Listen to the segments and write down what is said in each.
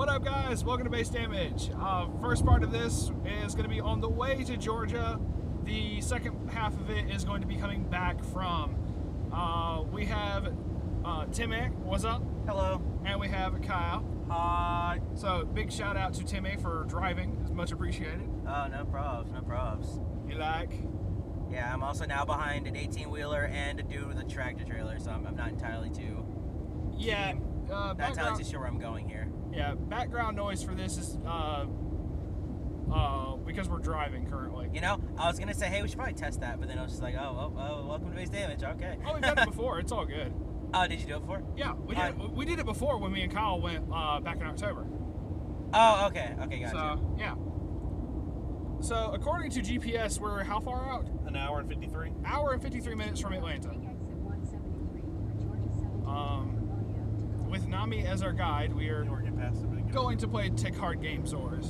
What up, guys? Welcome to Base Damage. First part of this is going to be on the way to Georgia. The second half of it is going to be coming back from. We have Timmy. What's up? Hello. And we have Kyle. Hi. So big shout out to Timmy for driving. It's much appreciated. Oh, no probs, no probs. You like? Yeah, I'm also now behind an 18-wheeler and a dude with a tractor trailer, so I'm not entirely too. Yeah. Not entirely too sure where I'm going here. Yeah, background noise for this is because we're driving currently. You know, I was gonna say, hey, we should probably test that, but then I was just like, oh, welcome to Base Damage. Okay. Oh, we've done it before. It's all good. Oh, did you do it before? Yeah, we did it before when me and Kyle went back in October. Oh, okay, gotcha. So yeah. So according to GPS, we're how far out? An hour and 53. Hour and 53 minutes from Atlanta. With Nami as our guide, we are going to play Tick Hard Game Source.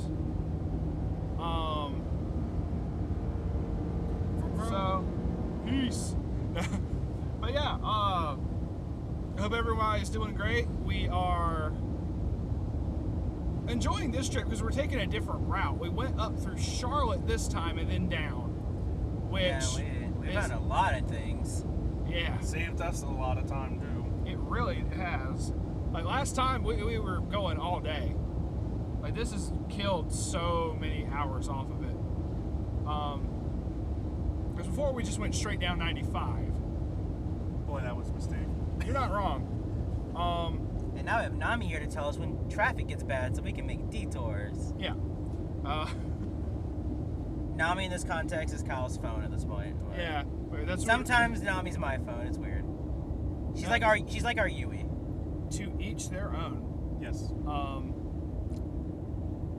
So, peace. But yeah, I hope everybody's doing great. We are enjoying this trip because we're taking a different route. We went up through Charlotte this time and then down, which yeah, we found a lot of things. Yeah, saved us a lot of time too. It really has. Like last time, we were going all day. Like this has killed so many hours off of it. Because before we just went straight down 95. Boy, that was a mistake. You're not wrong. And now we have Nami here to tell us when traffic gets bad so we can make detours. Yeah. Nami in this context is Kyle's phone at this point. Yeah. That's sometimes Nami's my phone. It's weird. She's like our Yui. To each their own. Yes.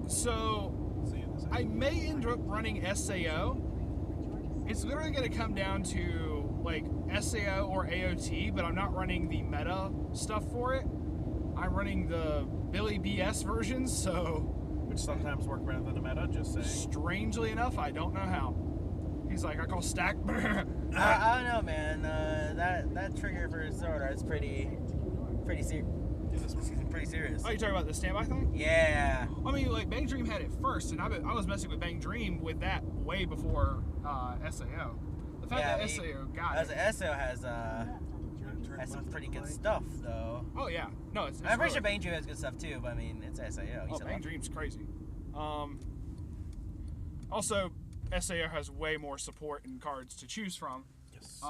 So I may end up running SAO. It's literally going to come down to like SAO or AOT, but I'm not running the meta stuff for it. I'm running the Billy BS versions, so... Which sometimes work better than the meta, just saying. Strangely enough, I don't know how. He's like, I call stack... I don't know, man. That trigger for Zordar is pretty serious. Pretty serious. Oh, you talking about the standby thing? Yeah. I mean, like, Bang Dream had it first, and I was messing with Bang Dream with that way before SAO. The fact that SAO got it. SAO has some pretty good stuff, though. Oh, yeah. No, it's I'm pretty sure Bang Dream has good stuff, too, but I mean, it's SAO. Oh, Bang Dream's crazy. Also, SAO has way more support and cards to choose from. Yes.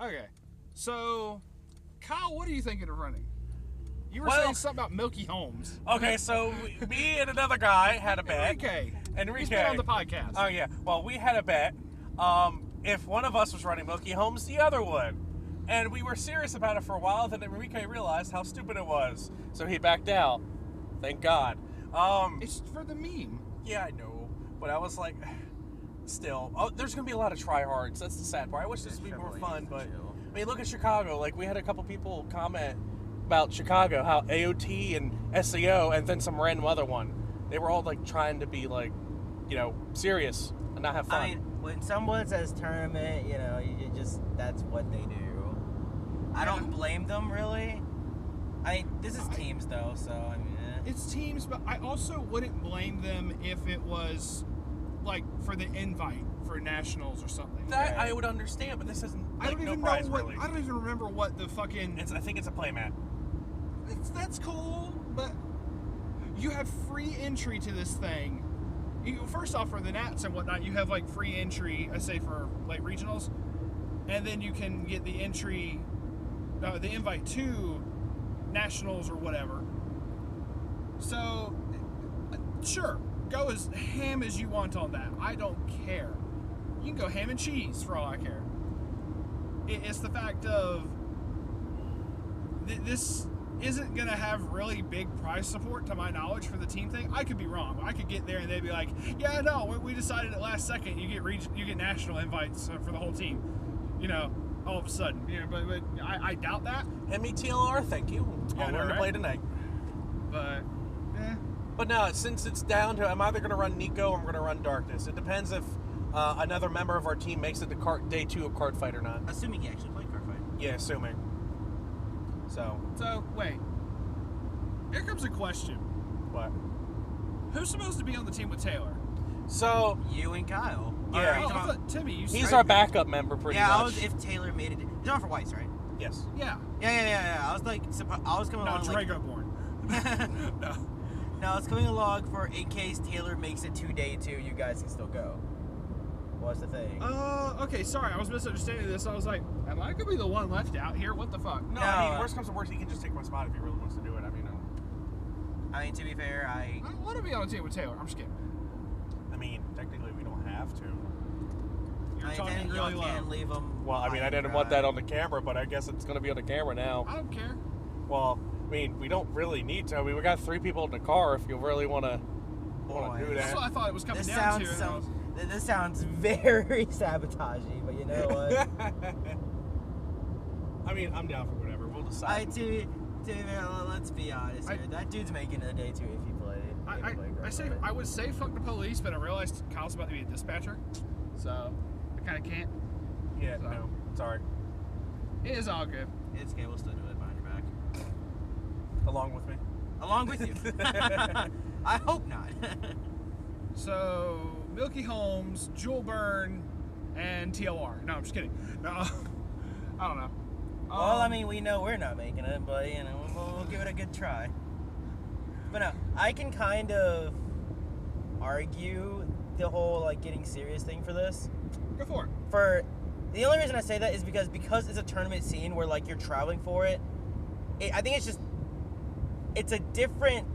Okay. So... Kyle, what are you thinking of running? You were saying something about Milky Homes. Okay, so me and another guy had a bet. Enrique. He's He's been on the podcast. Oh, yeah. Well, we had a bet. If one of us was running Milky Homes, the other would. And we were serious about it for a while, then Enrique realized how stupid it was. So he backed out. Thank God. It's for the meme. Yeah, I know. But I was like, still. Oh, there's going to be a lot of tryhards. That's the sad part. I wish this would be more fun, but... I mean, look at Chicago. Like, we had a couple people comment about Chicago, how AOT and SAO, and then some random other one. They were all, like, trying to be, like, you know, serious and not have fun. I mean, when someone says tournament, you know, you just, that's what they do. I don't blame them, really. I mean, this is teams, though, so, I mean, It's teams, but I also wouldn't blame them if it was, like, for the invite for nationals or something. That I would understand, but this isn't. Like, I don't even know what. Really. I don't even remember what the fucking. I think it's a playmat. That's cool, but you have free entry to this thing. First off, for the Nats and whatnot, you have like free entry. I say for like regionals, and then you can get the entry, the invite to nationals or whatever. So, sure, go as ham as you want on that. I don't care. You can go ham and cheese for all I care. It's the fact of this isn't going to have really big prize support to my knowledge for the team thing. I could be wrong. I could get there and they'd be like, yeah, no, we decided at last second you get national invites for the whole team. You know, all of a sudden. You know, but I doubt that. METLR, thank you. I'll learn to play tonight. But, But no, since it's down to, I'm either going to run Nico or I'm going to run Darkness. It depends if another member of our team makes it to day 2 of Card Fight or not. assuming you actually play Card Fight. Yeah, assuming. So wait. Here comes a question. What? Who's supposed to be on the team with Taylor? So You and Kyle. Yeah. Oh, I thought Timmy. You he's said- our backup member, pretty Yeah, much. I was if Taylor made it. He's on for Weiss, right? Yes. Yeah. Yeah. I was like, I was coming No, along like. Drago born. No. No, I was coming along for in case Taylor makes it to day 2, you guys can still go. What's the thing? Okay, sorry, I was misunderstanding this. I was like, am I gonna be the one left out here? What the fuck? No, No, I mean, worst comes to worst, he can just take my spot if he really wants to do it. I mean, I mean, to be fair, I don't want to be on a team with Taylor. I'm just kidding. technically we don't have to. You're I mean, talking really y'all low. can leave them. Well, I mean, I didn't want that on the camera, but I guess it's going to be on the camera now. I don't care. Well, I mean, we don't really need to. I mean, we got 3 people in the car if you really want to do That's that. what I thought it was coming This down sounds to. this sounds very sabotagey, but you know what? I mean, I'm down for whatever. We'll decide. Let's be honest here. That dude's making it a day 2 if he played. I would say fuck the police, but I realized Kyle's about to be a dispatcher, so I kind of can't. Yeah, So. no. Sorry. It is all good. It's okay. We'll still do it behind your back. Along with me. Along with you. I hope not. So Milky Holmes, Jewel Byrne, and TLR. No, I'm just kidding. No, I don't know. Well, I mean, we know we're not making it, but you know, we'll give it a good try. But no, I can kind of argue the whole like getting serious thing for this. Go for it. For the only reason I say that is because it's a tournament scene where like you're traveling for it. I think it's a different.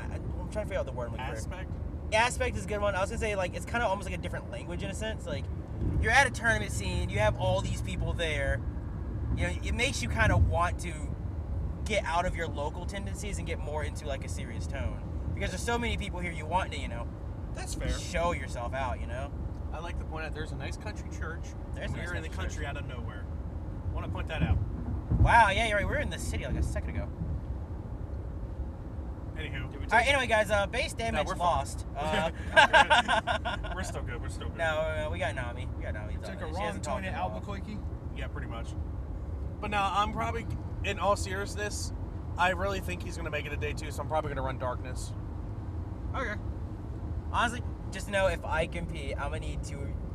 I'm trying to figure out the word I'm looking for. Aspect? Aspect is a good one. I was gonna say like it's kind of almost like a different language in a sense. Like you're at a tournament scene, you have all these people there. You know, it makes you kind of want to get out of your local tendencies and get more into like a serious tone because there's so many people here. You want to, That's fair. show yourself out. I like to point out there's a nice country church. There's a We're nice in the country country out of nowhere. Want to point that out. Wow, yeah, you're right. We were in the city like a second ago. Anywho. Did we All right, take- anyway, guys, base damage we're fine. lost. We're still good. We're still good. No, we got Nami. It's Took all a right. She wrong hasn't talked turn in at a while. Albuquerque. Yeah, pretty much. But now I'm probably, in all seriousness, I really think he's going to make it a day 2, so I'm probably going to run Darkness. Okay. Honestly, just know if I compete, I'm gonna need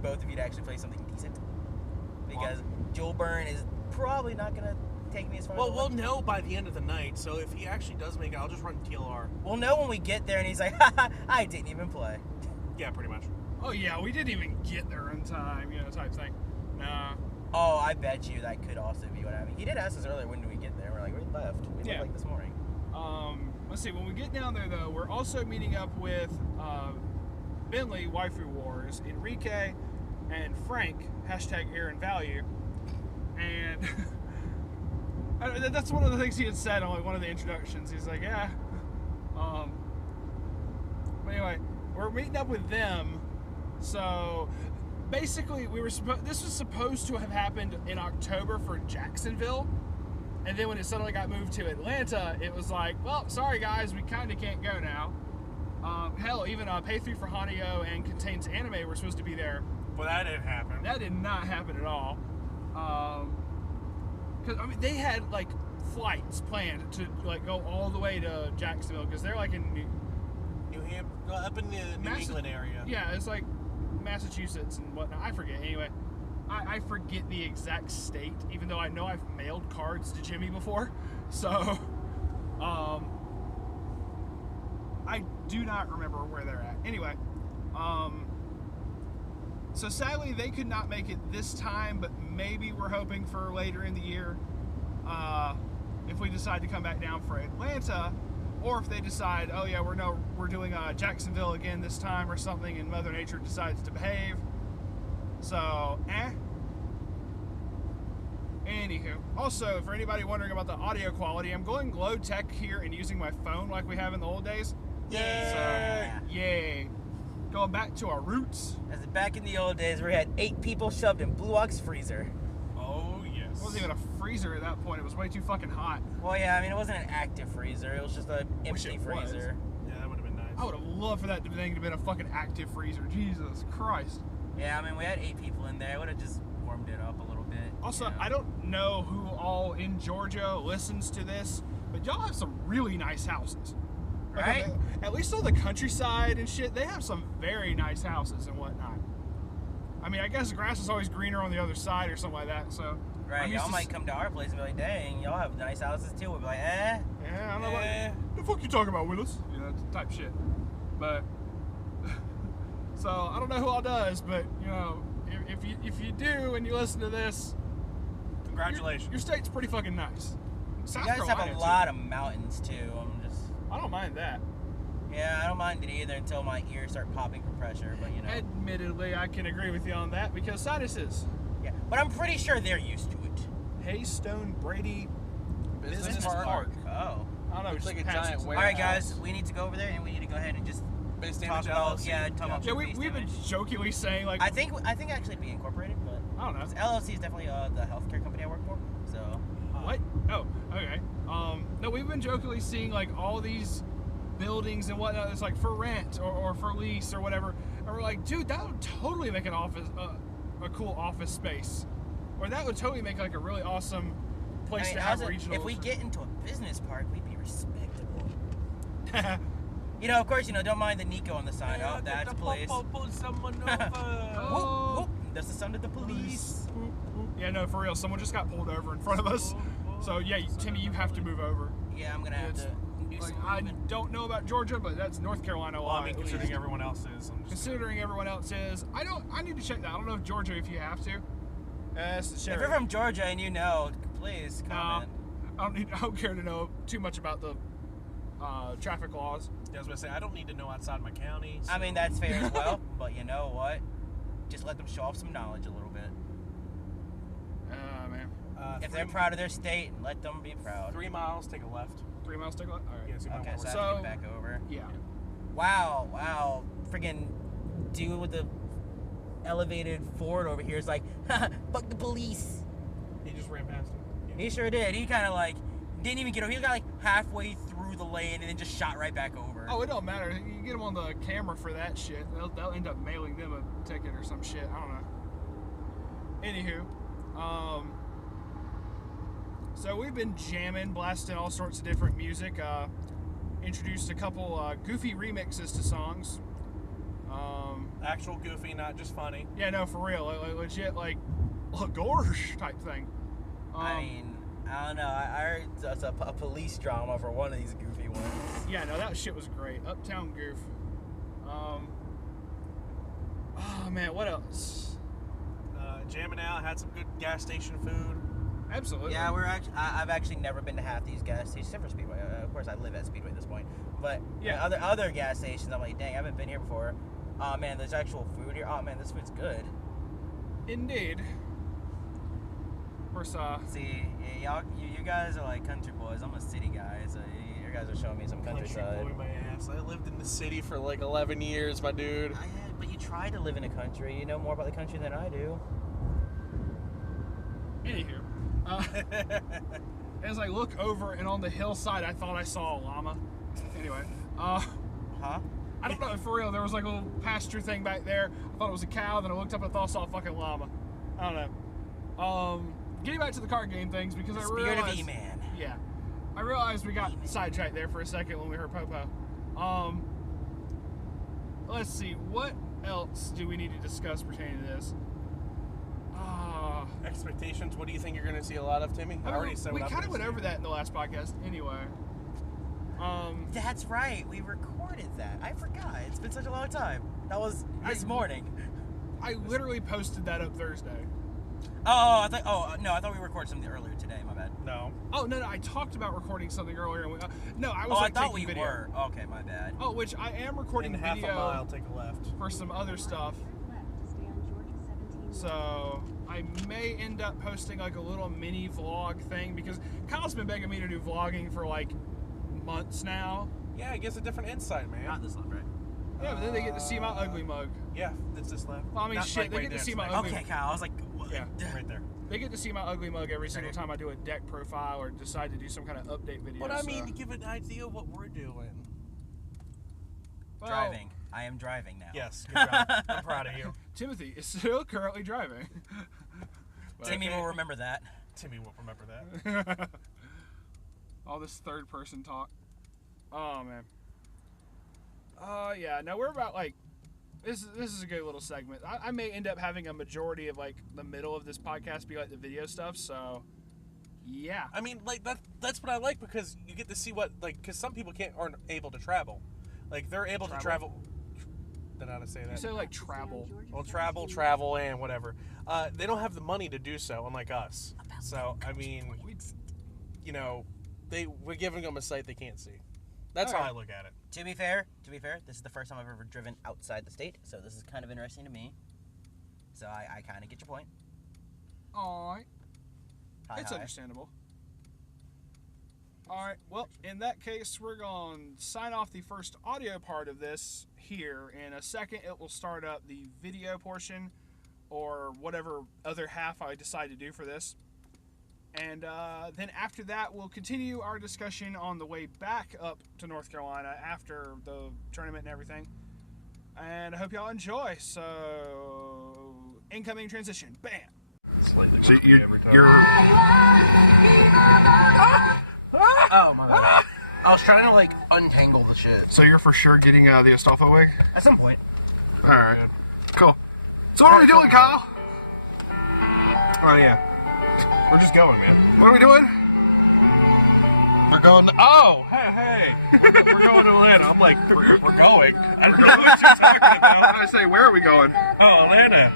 both of you to actually play something decent. Because Jewel Byrne is probably not gonna take me as far. Well, as I we'll want. know by the end of the night, so if he actually does make it, I'll just run TLR. We'll know when we get there, and he's like, "Haha, I didn't even play." Yeah, pretty much. Oh yeah, we didn't even get there in time, type thing. Nah. Oh, I bet you that could also be what happened. He did ask us earlier, when do we get there? We're like, we left. We Yeah. left like this morning. Let's see. When we get down there, though, we're also meeting up with Bentley, WaifuWars, Enrique, and Frank. #AaronValue. And that's one of the things he had said on like one of the introductions. He's like, yeah. But anyway, we're meeting up with them. So basically, this was supposed to have happened in October for Jacksonville. And then when it suddenly got moved to Atlanta, it was like, well, sorry guys, we kind of can't go now. Hell, even Pay 3 for Hanyo and ContainsAnime were supposed to be there. Well, that didn't happen. That did not happen at all. Cause I mean, they had like flights planned to like go all the way to Jacksonville because they're like in New Hampshire, up in the New England area. Yeah, it's like Massachusetts and whatnot. I forget. Anyway, I forget the exact state, even though I know I've mailed cards to Jimmy before. So, I do not remember where they're at. Anyway, so sadly they could not make it this time, but maybe we're hoping for later in the year if we decide to come back down for Atlanta, or if they decide, oh yeah, we're doing Jacksonville again this time or something, and Mother Nature decides to behave. So, Anywho, also, for anybody wondering about the audio quality, I'm going low tech here and using my phone like we have in the old days. Yeah. So, yay. Going back to our roots. As back in the old days, where we had 8 people shoved in Blue Ox freezer. Oh, yes. It wasn't even a freezer at that point. It was way too fucking hot. Well, yeah, I mean, it wasn't an active freezer. It was just an Wish empty it was. freezer. Yeah, that would have been nice. I would have loved for that thing to have been a fucking active freezer. Jesus Christ. Yeah, I mean, we had 8 people in there. I would have just warmed it up a little bit. Also, you know. I don't know who all in Georgia listens to this, but y'all have some really nice houses. Like, Right? At least on the countryside and shit, they have some very nice houses and whatnot. I mean, I guess the grass is always greener on the other side or something like that, so... Right, y'all might come to our place and be like, dang, y'all have nice houses too. We'll be like, eh. Yeah, I'm like, the fuck you talking about, Willis? You know, type shit. But... so, I don't know who all does, but, you know, if you do and you listen to this... Congratulations. Your state's pretty fucking nice. South You guys Carolina, have a too. lot of mountains too. I don't mind that. Yeah, I don't mind it either until my ears start popping for pressure, but you know. Admittedly, I can agree with you on that because sinuses. Yeah, but I'm pretty sure they're used to it. Haystone Brady Business Park. Oh. I don't know. It's just like a passes. giant All right, guys, we need to go over there and we need to go ahead and just Base talk damage about LLC. talk about Yeah, base we've been damage. jokingly saying like I think actually it'd be incorporated, but I don't know. LLC is definitely the healthcare company I work for. So What? Oh, okay. No, we've been jokingly seeing like all these buildings and whatnot. It's like for rent or for lease or whatever. And we're like, dude, that would totally make an office, a cool office space, or that would totally make like a really awesome place to have regional. if we get into a business park, we'd be respectable. You know, of course, you know, don't mind the Nico on the sign. Oh, that's police. Someone Whoop, whoop. That's the sound of the police. Yeah, no, for real. Someone just got pulled over in front of us. So yeah, Timmy, you have to move over. Yeah, I'm gonna have to do Like, some I moving. don't know about Georgia, but that's North Carolina Well, law. I mean, at least. considering everyone else is. I'm just Considering everyone else is, I need to check that. I don't know if Georgia, if you have to. That's the If sheriff. you're from Georgia and you know, please comment. I don't care to know too much about the traffic laws. Yeah, I was gonna say I don't need to know outside my county. I mean, that's fair as well, but you know what? Just let them show off some knowledge a little bit. Man. If they're proud of their state, let them be proud. 3 miles, take a left. 3 miles take a left? All right. Yeah, see my Okay, so I forward. have to get back over. Yeah. Wow. Friggin' dude with the elevated Ford over here is like, haha, fuck the police. He just ran past him. Yeah. He sure did. He kind of like, didn't even get over. He got like halfway through the lane and then just shot right back over. Oh, it don't matter. You get them on the camera for that shit. They'll end up mailing them a ticket or some shit. I don't know. Anywho, so we've been jamming, blasting all sorts of different music. Introduced a couple goofy remixes to songs. Actual goofy, not just funny. Yeah, no, for real, like legit, like gorsh type thing. I mean, I don't know. I heard that's a police drama for one of these goofy ones. Yeah, no, that shit was great. Uptown Goof. Oh man, what else? Jamming out, had some good gas station food. Absolutely. Yeah, I've actually never been to half these gas stations, except for Speedway. Of course, I live at Speedway at this point. But Yeah. other gas stations, I'm like, dang, I haven't been here before. Oh man, there's actual food here. Oh man, this food's good. Indeed. Of course, See, yeah, you guys are like country boys. I'm a city guy, so you guys are showing me some countryside. Country boy, my ass. I lived in the city for like 11 years, my dude. But you try to live in a country. You know more about the country than I do. anywho. As I look over and on the hillside, I thought I saw a llama. Anyway, Huh? I don't know, for real, there was like a little pasture thing back there. I thought it was a cow, then I looked up and I thought I saw a fucking llama. I don't know. Getting back to the card game things, because I Spirit realized... of E-Man. Yeah. I realized we got sidetracked there for a second when we heard Popo. Let's see, what else do we need to discuss pertaining to this? Expectations, what do you think you're going to see a lot of, Timmy? I already said we what I'm kind of gonna went see. over that in the last podcast anyway. That's right. We recorded that. I forgot. It's been such a long time. That was this morning. I literally posted that up Thursday. I thought we recorded something earlier today. My bad. No. Oh, no, I talked about recording something earlier. And no, I was I like thought taking we video. were. Okay, my bad. Oh, which I am recording In half video a mile, take a left. for some other stuff. So I may end up posting like a little mini vlog thing because Kyle's been begging me to do vlogging for like months now. Yeah, it gives a different insight, man. Not this one, right? Yeah, but then they get to see my ugly mug. Yeah, it's this left. Well, I mean, Not shit, like they right get to there, see it's my like- ugly. Okay, Kyle. I was like, what? Yeah. Right there. They get to see my ugly mug every single time I do a deck profile or decide to do some kind of update video. But I mean, so. to give an idea of what we're doing. Well, Driving. I am driving now. Yes, good job. I'm proud of you. Timothy is still currently driving. Timmy will remember that. Timmy won't remember that. All this third person talk. Oh man. Yeah. No, we're about like. This is a good little segment. I may end up having a majority of like the middle of this podcast be like the video stuff. So, yeah. I mean, like that's what I like because you get to see what because some people aren't able to travel, like they're able to travel. Did I not say that? You say like travel. Well, travel, and whatever. They don't have the money to do so, unlike us. So I mean, you know, we're giving them a sight they can't see. That's how I look at it. To be fair, this is the first time I've ever driven outside the state, so this is kind of interesting to me. So I kind of get your point. Alright. It's understandable. Alright, well, in that case, we're going to sign off the first audio part of this here. In a second, it will start up the video portion, or whatever other half I decide to do for this. And then after that, we'll continue our discussion on the way back up to North Carolina after the tournament and everything. And I hope y'all enjoy. So, incoming transition. Bam! Slightly so you're Oh my god. I was trying to like untangle the shit. So you're for sure getting the Astolfo away? At some point. Alright. Cool. So what are we doing, Kyle? Oh yeah. We're just going, man. What are we doing? We're going. Oh, hey. We're going to Atlanta. I'm like, we're going. I don't know what you're talking about. I say, where are we going? Oh, Atlanta.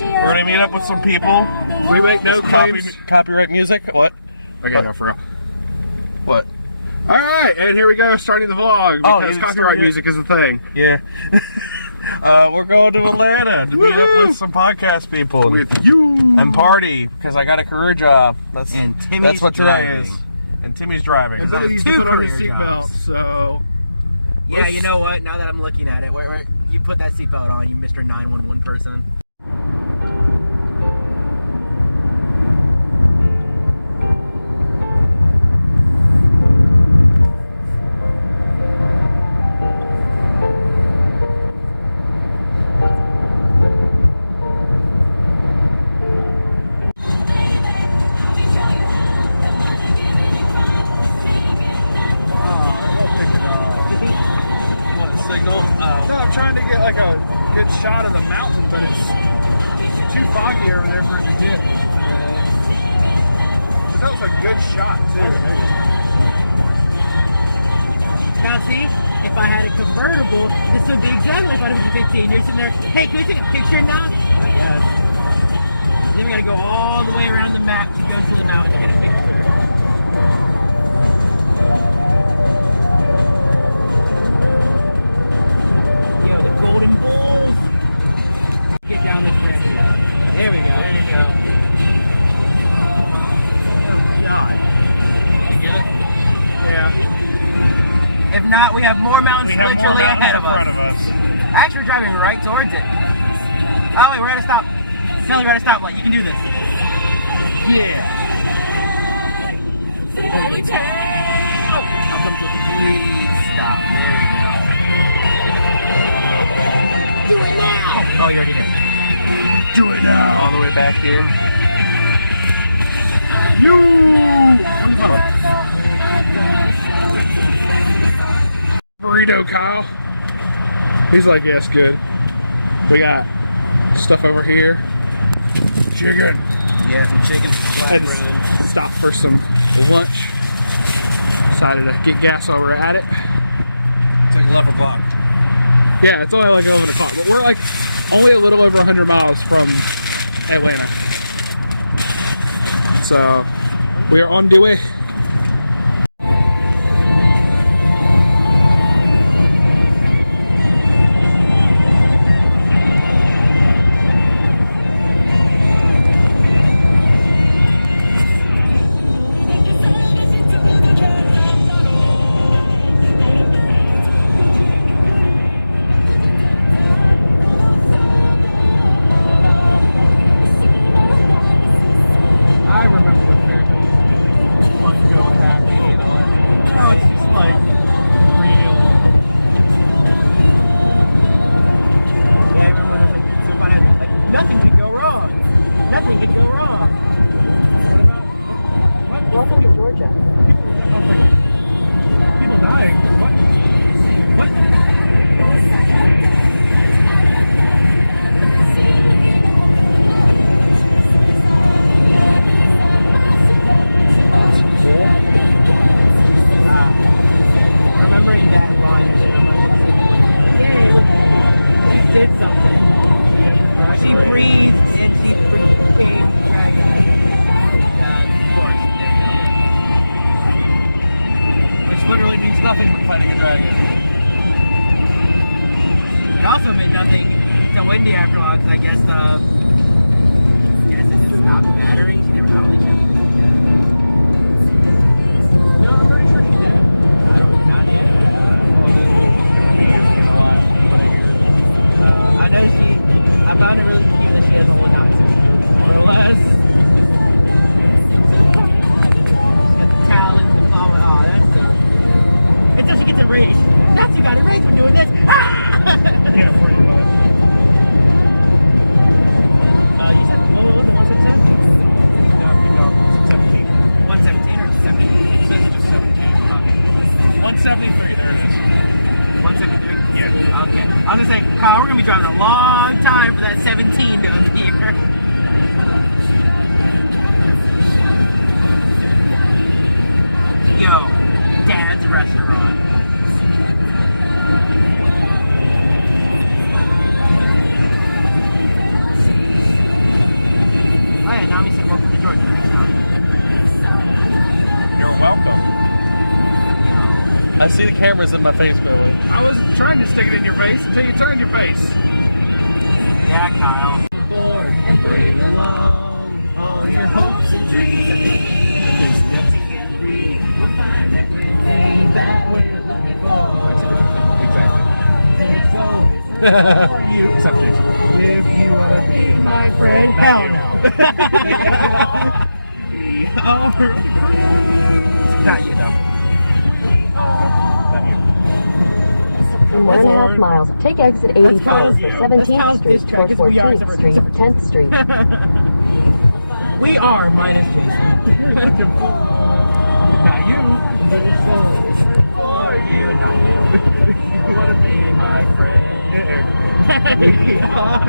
We're gonna meet up with some people. We make no claims. Copyright music. What? Okay, no, for real. What? All right, and here we go, starting the vlog because copyright music is the thing. Yeah. We're going to Atlanta to meet up with some podcast people. With you. And party, because I got a career job. That's what today is. And Timmy's driving. And Billy needs to put on his seatbelt, so... Yeah, you know what? Now that I'm looking at it, where you put that seatbelt on, you Mr. 911 person. Like a good shot of the mountain, but it's too foggy over there for it to get. But that was a good shot too. Now see, if I had a convertible, this would be exactly like 15. You're sitting there, hey, can we take a picture now? I guess. Then we gotta go all the way around the map to go to the mountain to get a picture. Golden Bulls. Get down this ramp here. There we go. There you go. Oh God. You get it? Yeah. If not, we have more mountains literally ahead of us. In front of us. Actually, we're driving right towards it. Oh wait, we're at a stop. Tell we're at a stoplight. You can do this. Yeah. Fairy tale. I'll come to a please stop. There we go. Do it now! Oh, you already did. Do it now. All the way back here. You. Burrito, Kyle. He's like, yes, good. We got stuff over here. Chicken. Yeah, some chicken, Had to stop for some lunch. Decided to get gas while we're at it. It's like 11 o'clock. Yeah, it's only like 11 o'clock, but we're like only a little over 100 miles from Atlanta. So we are on the way. It's nothing but fighting a dragon. It also meant nothing to Wendy after a while, because I guess it just stopped mattering. She never held each other. No, I'm pretty sure she did. I don't know. Not yet. I know I found it really cute that she has a little Natsu, more or less. She's got the talons, the claw, oh, that's so cute. Until she gets enraged. Natsu got enraged for doing this. Yeah, pretty much. You said what was the 177? No, 17. 117 or 17? It says just 17. 173, there it is. 173? Yeah. Okay. I was gonna say, Kyle, we're gonna be driving a long time for that 17 to appear. Yo, Dad's restaurant. Oh yeah, now we said welcome to Georgia next time. You're welcome. I see the cameras in my face, Billy. I was trying to stick it in your face until you turned your face. Yeah, Kyle. Aboard and bring along all your hopes and dreams. There's nothing in read. We'll find everything that we're looking for. Exactly. So, for you, Except Jason. if you wanna be my friend, hell no. We are the crew. Not you though. In 1.5 miles, take exit 85 for 17th Street or 14th Street, 10th Street. We are minus Jason. Not you. For you, not you. You wanna be my friend. We are.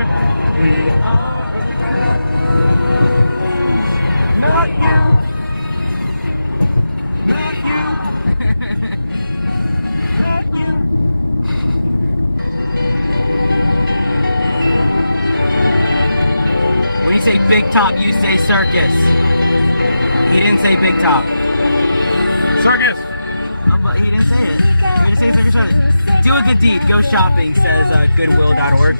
Not you. Not you. Not you. When you say big top, you say circus. He didn't say big top. Circus! But he didn't say it. He didn't say circus. Do a good deed. Go shopping, says goodwill.org.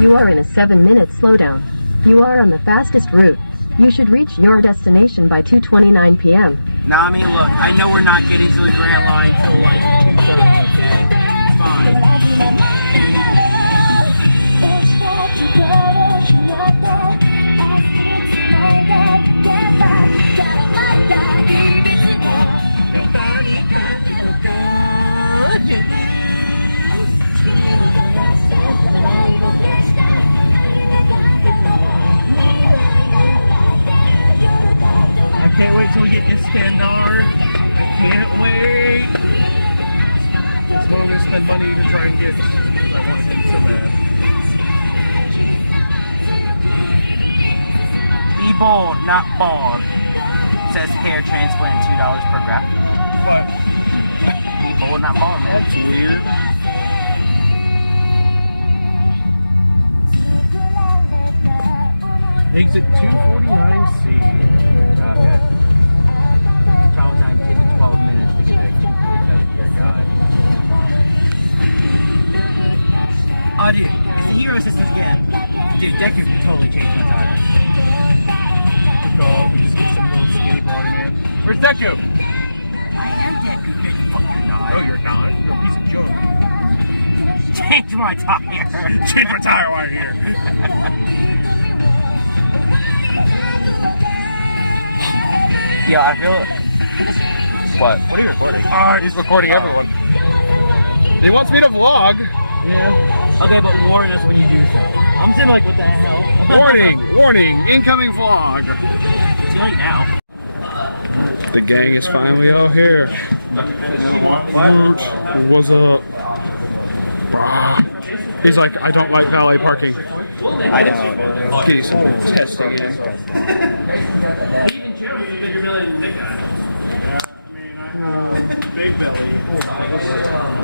You are in a 7-minute slowdown. You are on the fastest route. You should reach your destination by 2:29 p.m. Now, I mean, look, I know we're not getting to the Grant Line till like 2:30. It's fine. I can't wait till we get Iskandar. I can't wait. It's what I'm going to spend money to try and get. Because I want him so bad. Be born, not born. Says hair transplant $2 per graft. What? Be born, not born, man. That's weird. Exit 249C. Okay. Travel time 10 to 12 minutes to get to 247. Dear God. Oh, dude, it's the hero assistance again. Dude, Deku totally changed my tire. We just get some little skinny brawny man. Where's Deku? I am Deku, bitch. Fuck, you're not. No, you're not. You're a piece of junk. Change my tire. Change my tire while you're here. Yo, I feel. What? What are you recording? He's recording everyone. He wants me to vlog. Yeah. Okay, but warn us when you do so. I'm sitting like, what the hell? Warning, warning, incoming vlog. Too late now. The gang is finally all here. Root, what's up? Brah. He's like, I don't like valet parking. I know. Get you some testing in. Big belly.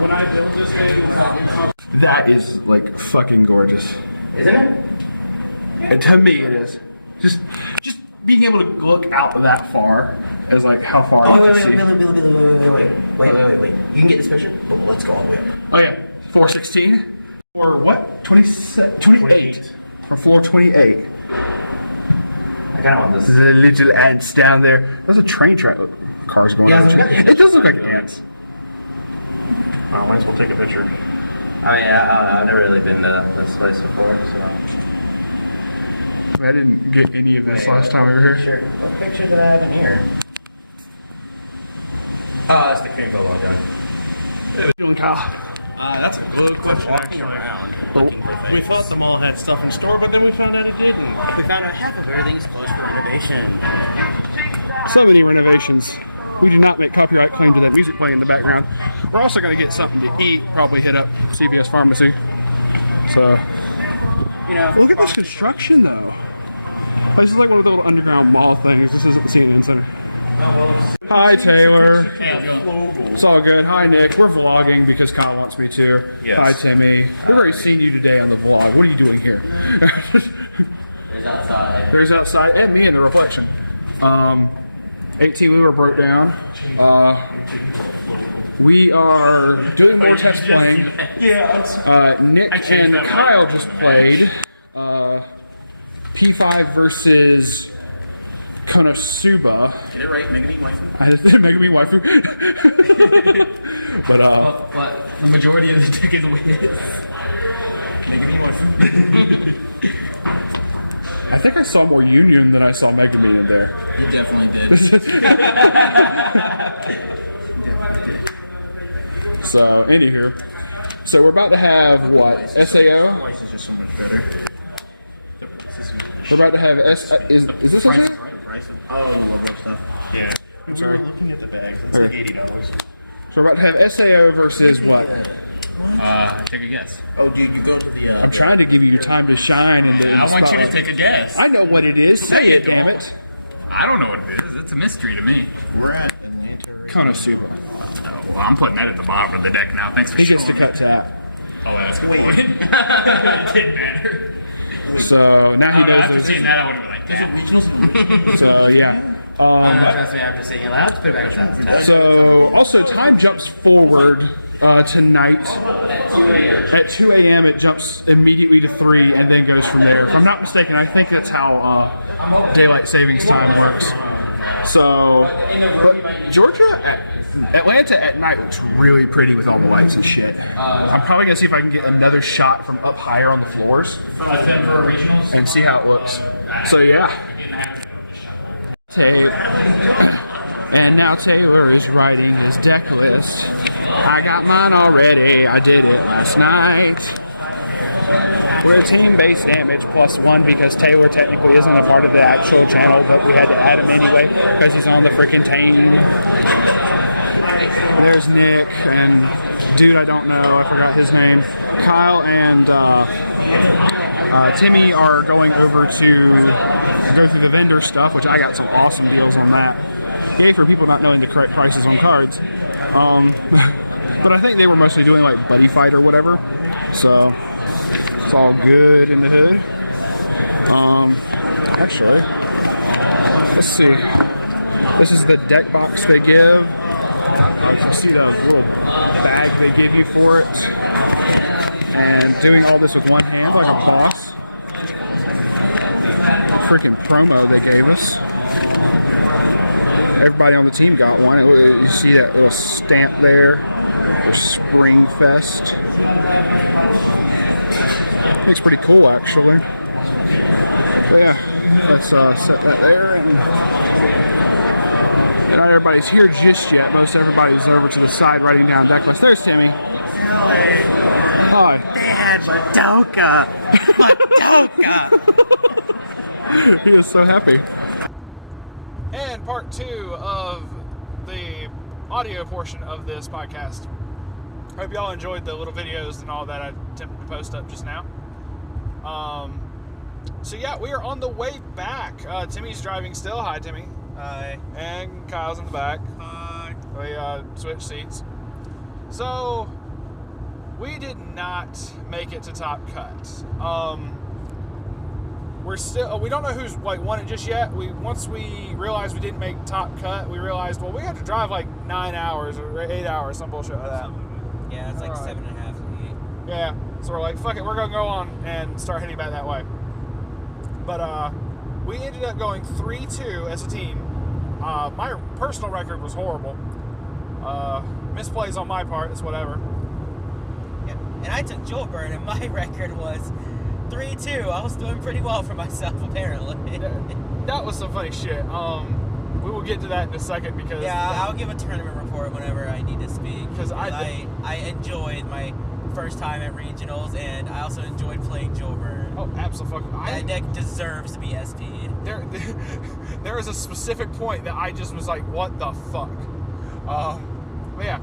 When I built this thing, That is like fucking gorgeous. Isn't it? And to me it is. Just being able to look out that far is like how far Oh, you wait, can see. wait. You can get this picture, but let's go all the way up. Oh yeah, 416 or what? 28 from floor 28. I kind of want this. The little ants down there. There's a train track. Look, cars going Yeah, over. I was It does look like ants. Might as well take a picture. I mean, I don't know. I've never really been to this place before, so. I didn't get any of this last time we were here. Sure. What picture did I have in here? Oh, that's the cream bubble I'm doing. How you doing, Kyle? That's a good question, actually. Looking for things. We thought the mall had stuff in store, but then we found out it didn't. We found out half of everything is closed for renovation. So many renovations. We do not make copyright claim to that music playing in the background. We're also going to get something to eat. Probably hit up CVS Pharmacy. So, You know, look at this construction though. This is like one of the little underground mall things. This isn't the CNN Center. Hi Taylor. Hey, how's it going? It's all good. Hi Nick. We're vlogging because Kyle wants me to. Yes. Hi Timmy. We've already seen you today on the vlog. What are you doing here? there's outside. There's outside and me in the reflection. 18 lure broke down. We are doing more test playing. Yeah. Nick and Kyle just played P5 versus Konosuba. Get it right, Mega Me Waifu. I did Mega Me Waifu. But What the majority of the deck is Mega Me Waifu. I think I saw more Union than I saw Mega Me in there. You definitely did. So, anywho. So we're about to have what? SAO? Weiss is just so much better. We're about to have is this SAO? Oh, love that stuff. Yeah. We sorry. were looking at the bags. That's Okay. like $80. So we're about to have SAO versus what? Take a guess. Oh, dude, you go to the. I'm trying to give you your time to shine in the. I want you to take a guess. I know what it is. Say it, damn it. I don't know what it is. It's a mystery to me. We're at Atlanta. Right Konosuba. Well, I'm putting that at the bottom of the deck now. Thanks for He gets to showing cut me. tap. Oh, that's a good point. It didn't matter. So now he knows After those. seeing that, I would have been like, damn. So yeah. Trust me, after saying it loud, just put it back outside. So also time jumps forward tonight at 2 a.m. It jumps immediately to 3 and then goes from there. If I'm not mistaken, I think that's how daylight savings time works. So, but Georgia, Atlanta at night looks really pretty with all the lights and shit. I'm probably gonna see if I can get another shot from up higher on the floors and see how it looks. So yeah. And now Taylor is writing his deck list. I got mine already. I did it last night. We're team base damage +1 because Taylor technically isn't a part of the actual channel, but we had to add him anyway because he's on the freaking team. There's Nick and dude I don't know, I forgot his name. Kyle and Timmy are going over to go through the vendor stuff, which I got some awesome deals on that. Yay for people not knowing the correct prices on cards. But I think they were mostly doing like buddy fight or whatever. So it's all good in the hood. Actually, let's see. This is the deck box they give. You see the little bag they give you for it. And doing all this with one hand like a boss. Freaking promo they gave us. Everybody on the team got one. You see that little stamp there for Springfest. Looks pretty cool actually. But yeah, let's set that there. And not everybody's here just yet. Most everybody's over to the side writing down deck lists. There's Timmy. Hi. Dad, Madoka! Madoka! He is so happy. And part 2 of the audio portion of this podcast. Hope y'all enjoyed the little videos and all that I attempted to post up just now. So yeah, we are on the way back. Timmy's driving still. Hi, Timmy. Hi. And Kyle's in the back. Hi. We switched seats. So we did not make it to Top Cut. we're still, we don't know who's like won it just yet. Once we realized we didn't make top cut, we realized, well, we had to drive like 9 hours or 8 hours, some bullshit like that. Yeah, it's like Alright. 7.5 to 8. Yeah, so we're like, fuck it, we're gonna go on and start heading back that way. But we ended up going 3-2 as a team. My personal record was horrible. Misplays on my part, it's whatever. Yeah. And I took Joel Burn, and my record was 3-2. I was doing pretty well for myself, apparently. That was some funny shit. We will get to that in a second because yeah, I'll give a tournament report whenever I need to speak. Because I enjoyed my first time at regionals, and I also enjoyed playing Joel Burn. Oh, absolutely. That deck deserves to be SP'd. There was a specific point that I just was like, what the fuck? But yeah.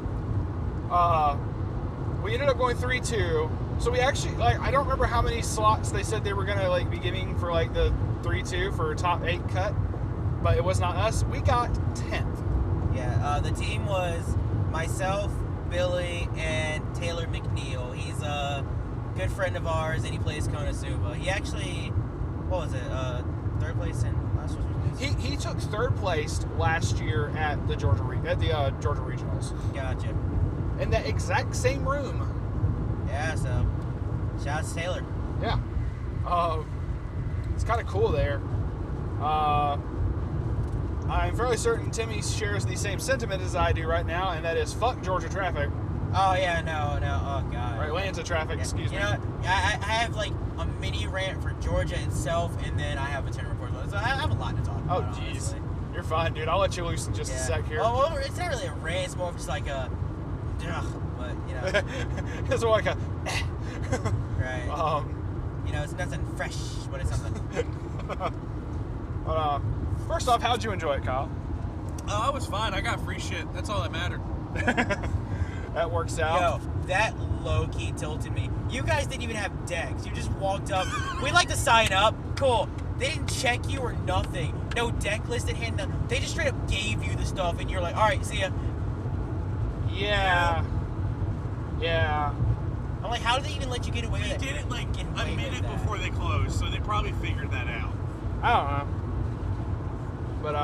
We ended up going 3-2. So we actually, like, I don't remember how many slots they said they were gonna like be giving for like the 3-2 for top 8 cut, but it was not us. We got 10th. Yeah, the team was myself, Billy, and Taylor McNeil. He's a good friend of ours, and he plays Konosuba. He actually, what was it, 3rd place in last year's? He took 3rd place last year at the Georgia Regionals. Gotcha. In that exact same room. Yeah, so shout out to Taylor. Yeah. It's kind of cool there. I'm fairly certain Timmy shares the same sentiment as I do right now, and that is fuck Georgia traffic. Oh, yeah, no, oh, God. Right, Atlanta traffic, Yeah. excuse me. You know, I have, like, a mini rant for Georgia itself, and then I have a 10 report. So I have a lot to talk about, Oh, jeez. honestly. You're fine, dude. I'll let you loose in just a sec here. Well, it's not really a rant. It's more of just like a, but, you know. It's more like a, Right. You know, it's nothing fresh, but it's something. First off, how'd you enjoy it, Kyle? Oh, I was fine. I got free shit. That's all that mattered. That works out. Yo, that low-key tilted me. You guys didn't even have decks. You just walked up. We'd like to sign up. Cool. They didn't check you or nothing. No deck list at hand. They just straight up gave you the stuff, and you're like, all right, see ya. Yeah. I'm like, how did they even let you get away with it? They did it like a minute before they closed, so they probably figured that out. I don't know. But,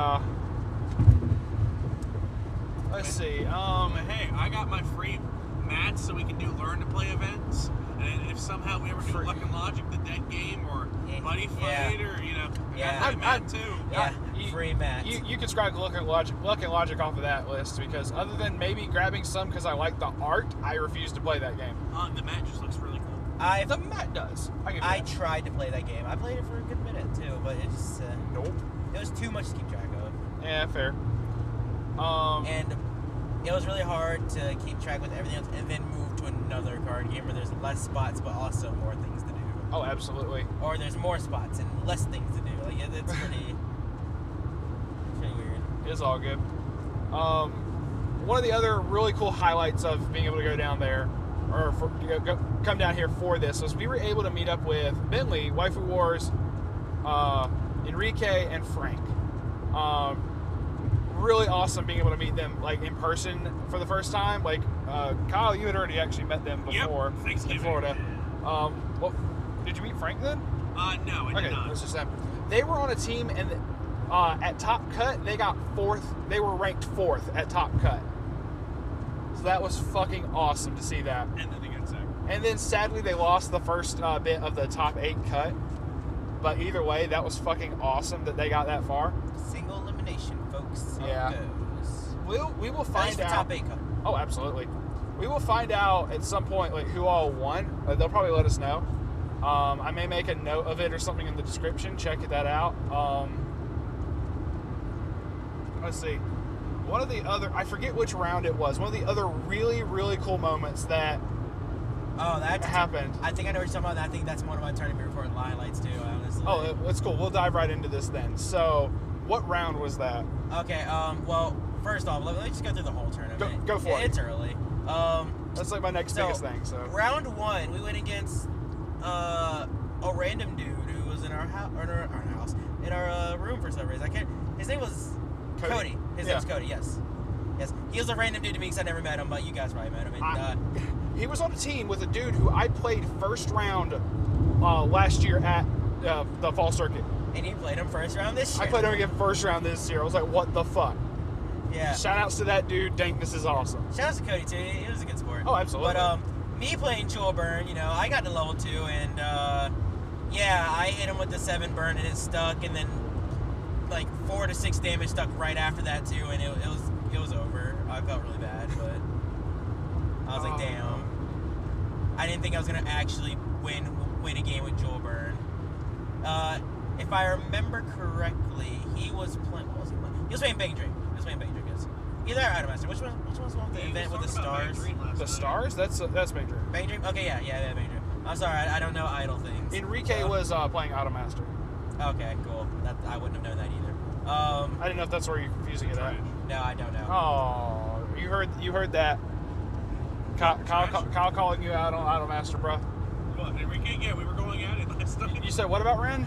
let's see. But hey, I got my free mats so we can do learn to play events. And if somehow we ever do Luck and Logic, the dead game, or Buddy Fight, or, you know, I got my mat too. Yeah, free mats. You can scratch Luck and Logic off of that list, because other than maybe grabbing some because I like the art, I refuse to play that game. The mat just looks really cool. The mat does. I tried to play that game. I played it for a good minute too, but it just nope. It was too much to keep track of. Yeah, fair. And it was really hard to keep track with everything else, and then move to another card game where there's less spots, but also more things to do. Oh, absolutely. Or there's more spots and less things to do. Like it's pretty weird. It's all good. One of the other really cool highlights of being able to go down there, or come down here for this, was we were able to meet up with Bentley, WaifuWars, Enrique, and Frank. Really awesome being able to meet them like in person for the first time. Like Kyle, you had already actually met them before in Florida. Well, did you meet Frank then? No, I did not. That's just them. They were on a team, and at Top Cut, they got 4th. They were ranked 4th at Top Cut. So that was fucking awesome to see that. And then they got second. And then sadly, they lost the first bit of the Top 8 cut. But either way, that was fucking awesome that they got that far. Single elimination, folks. Yeah. We will find out. Top 8 cut. Oh, absolutely. We will find out at some point like who all won. They'll probably let us know. I may make a note of it or something in the description. Check that out. Let's see. One of the other, I forget which round it was. One of the other really, really cool moments that happened. I think I know what you're talking about. I think that's one of my tournament report highlights too, honestly. Oh, it's cool. We'll dive right into this then. So, what round was that? Okay, well, first off, let me just go through the whole tournament. Go for it. It's early. That's like my next biggest thing. So round 1, we went against a random dude who was in our house, in our room for some reason. His name was Cody. His name was Cody. Yes. He was a random dude to me because I never met him, but you guys probably met him. And, he was on a team with a dude who I played first round last year at the fall circuit. And you played him first round this year. I played him again first round this year. I was like, what the fuck? Yeah. Shout outs to that dude. Dankness is awesome. Shout outs to Cody too. He was a good sport. Oh, absolutely. But me playing Jewel Burn, I got to level 2 and yeah, I hit him with the 7 burn and it stuck, and then like 4 to 6 damage stuck right after that too, and it was over. I felt really bad, but I was like, damn. I didn't think I was gonna actually win a game with Jewel Burn. If I remember correctly, he was playing. What was he playing? He was playing Bang Dream. Yes. Either Item Master. Which one was the one with the event with the stars? The stars? That's Bang Dream. Bang Dream? Okay, yeah, Bang Dream. I'm sorry, I don't know idle things. Enrique was playing Automaster. Okay, cool. I wouldn't have known that either. I didn't know if that's where you're confusing it at. No, I don't know. Oh, you heard that. Kyle calling you out on Automaster, bro. What, Enrique? Yeah, we were going at it last time. You said what about Ren?